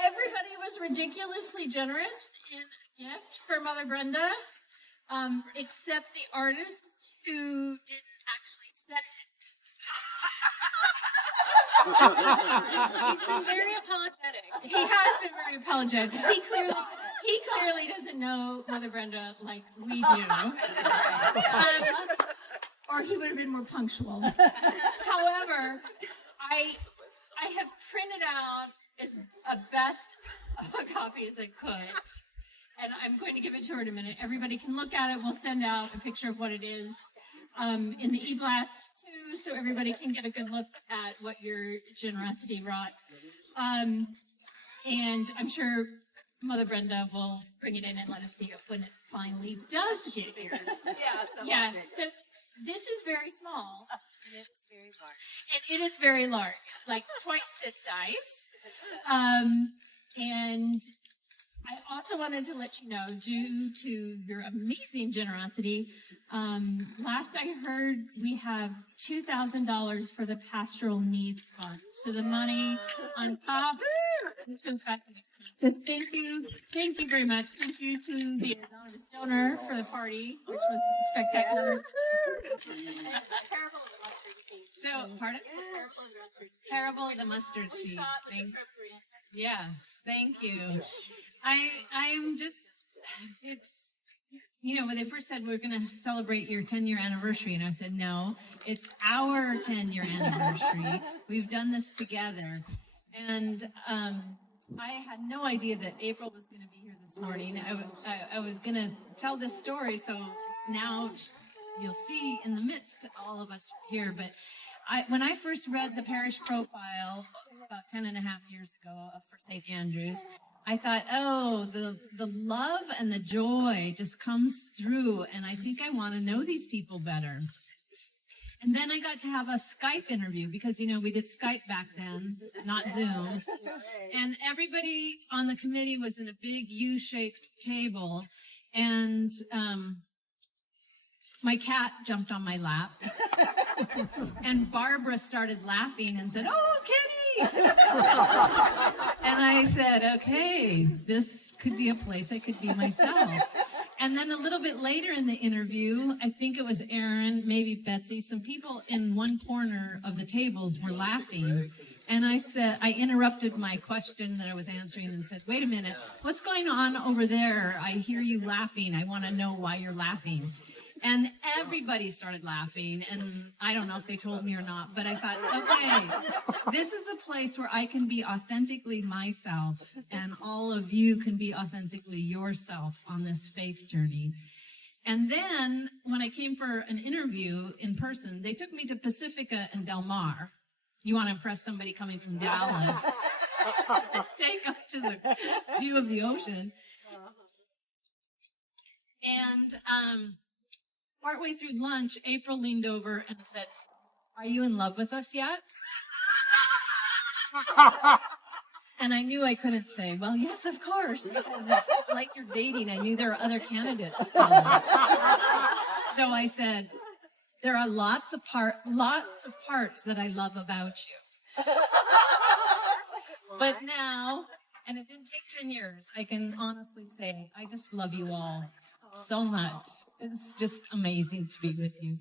Everybody was ridiculously generous in a gift for Mother Brenda, except the artist who didn't actually send it. He's been very apologetic. He has been very apologetic. He clearly doesn't know Mother Brenda like we do. Or he would have been more punctual. However, I have printed out as best of a copy as I could. And I'm going to give it to her in a minute. Everybody can look at it. We'll send out a picture of what it is in the e-blast too, so everybody can get a good look at what your generosity wrought. And I'm sure Mother Brenda will bring it in and let us see it when it finally does get here. Yeah. So this is very small. And it's very large. And it is very large, like twice this size. And I also wanted to let you know, due to your amazing generosity, last I heard we have $2,000 for the Pastoral Needs Fund. So the money on top. So thank you very much. Thank you to the anonymous donor for the party, which was spectacular. So, pardon? Parable of the Mustard Seed. Yes, thank you. I'm just, it's, when they first said we're going to celebrate your 10-year anniversary, and I said, no, it's our 10-year anniversary. We've done this together. And I had no idea that April was going to be here this morning. I was going to tell this story, so now you'll see in the midst all of us here. But when I first read the parish profile about 10 and a half years ago for St. Andrew's, I thought, oh, the love and the joy just comes through, and I think I want to know these people better. And then I got to have a Skype interview because, we did Skype back then, not Zoom. And everybody on the committee was in a big U-shaped table. And my cat jumped on my lap. And Barbara started laughing and said, oh, Kitty! And I said, okay, this could be a place I could be myself. And then a little bit later in the interview, I think it was Erin, maybe Betsy, some people in one corner of the tables were laughing. And I interrupted my question that I was answering and said, wait a minute, what's going on over there? I hear you laughing. I want to know why you're laughing. And everybody started laughing, and I don't know if they told me or not, but I thought, okay, this is a place where I can be authentically myself, and all of you can be authentically yourself on this faith journey. And then, when I came for an interview in person, they took me to Pacifica and Del Mar. You want to impress somebody coming from Dallas. Take up to the view of the ocean. And, partway through lunch, April leaned over and said, are you in love with us yet? And I knew I couldn't say, well, yes, of course, because it's like you're dating. I knew there were other candidates still. So I said, there are lots of parts that I love about you. But now, and it didn't take 10 years, I can honestly say, I just love you all so much. It's just amazing to be with you.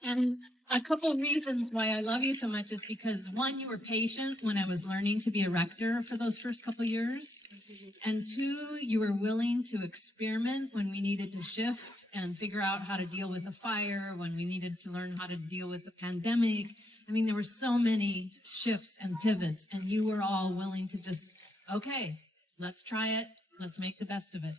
And a couple of reasons why I love you so much is because, one, you were patient when I was learning to be a rector for those first couple of years. And two, you were willing to experiment when we needed to shift and figure out how to deal with the fire, when we needed to learn how to deal with the pandemic. I mean, there were so many shifts and pivots, and you were all willing to just, okay, let's try it. Let's make the best of it.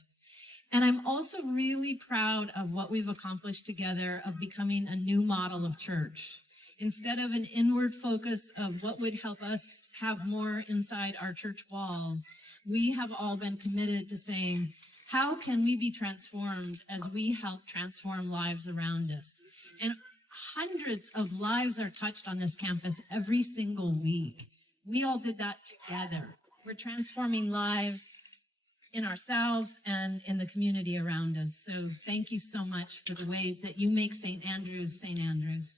And I'm also really proud of what we've accomplished together of becoming a new model of church. Instead of an inward focus of what would help us have more inside our church walls, we have all been committed to saying, how can we be transformed as we help transform lives around us? And hundreds of lives are touched on this campus every single week. We all did that together. We're transforming lives in ourselves and in the community around us. So thank you so much for the ways that you make St. Andrews, St. Andrews.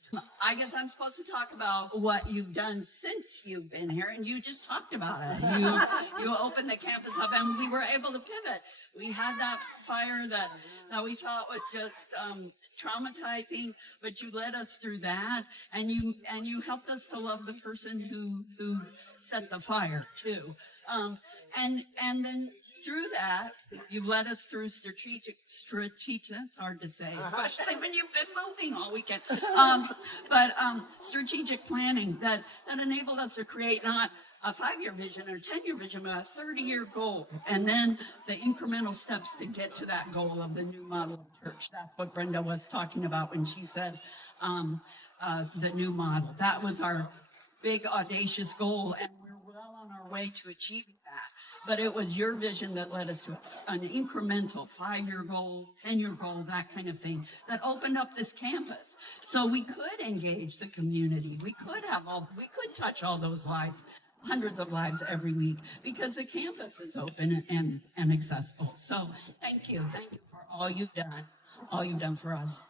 I guess I'm supposed to talk about what you've done since you've been here, and you just talked about it. You opened the campus up, and we were able to pivot. We had that fire that we thought was just traumatizing, but you led us through that, and you helped us to love the person who set the fire too. And then through that, you've led us through strategic, that's hard to say, especially when you've been moving all weekend. But strategic planning that enabled us to create not a 5-year vision or 10-year vision, but a 30-year goal. And then the incremental steps to get to that goal of the new model of church. That's what Brenda was talking about when she said the new model. That was our big, audacious goal, and we're well on our way to achieving that. But it was your vision that led us to an incremental 5-year goal, 10-year goal, that kind of thing, that opened up this campus. So we could engage the community. We could touch all those lives, hundreds of lives every week, because the campus is open and accessible. So thank you for all you've done for us.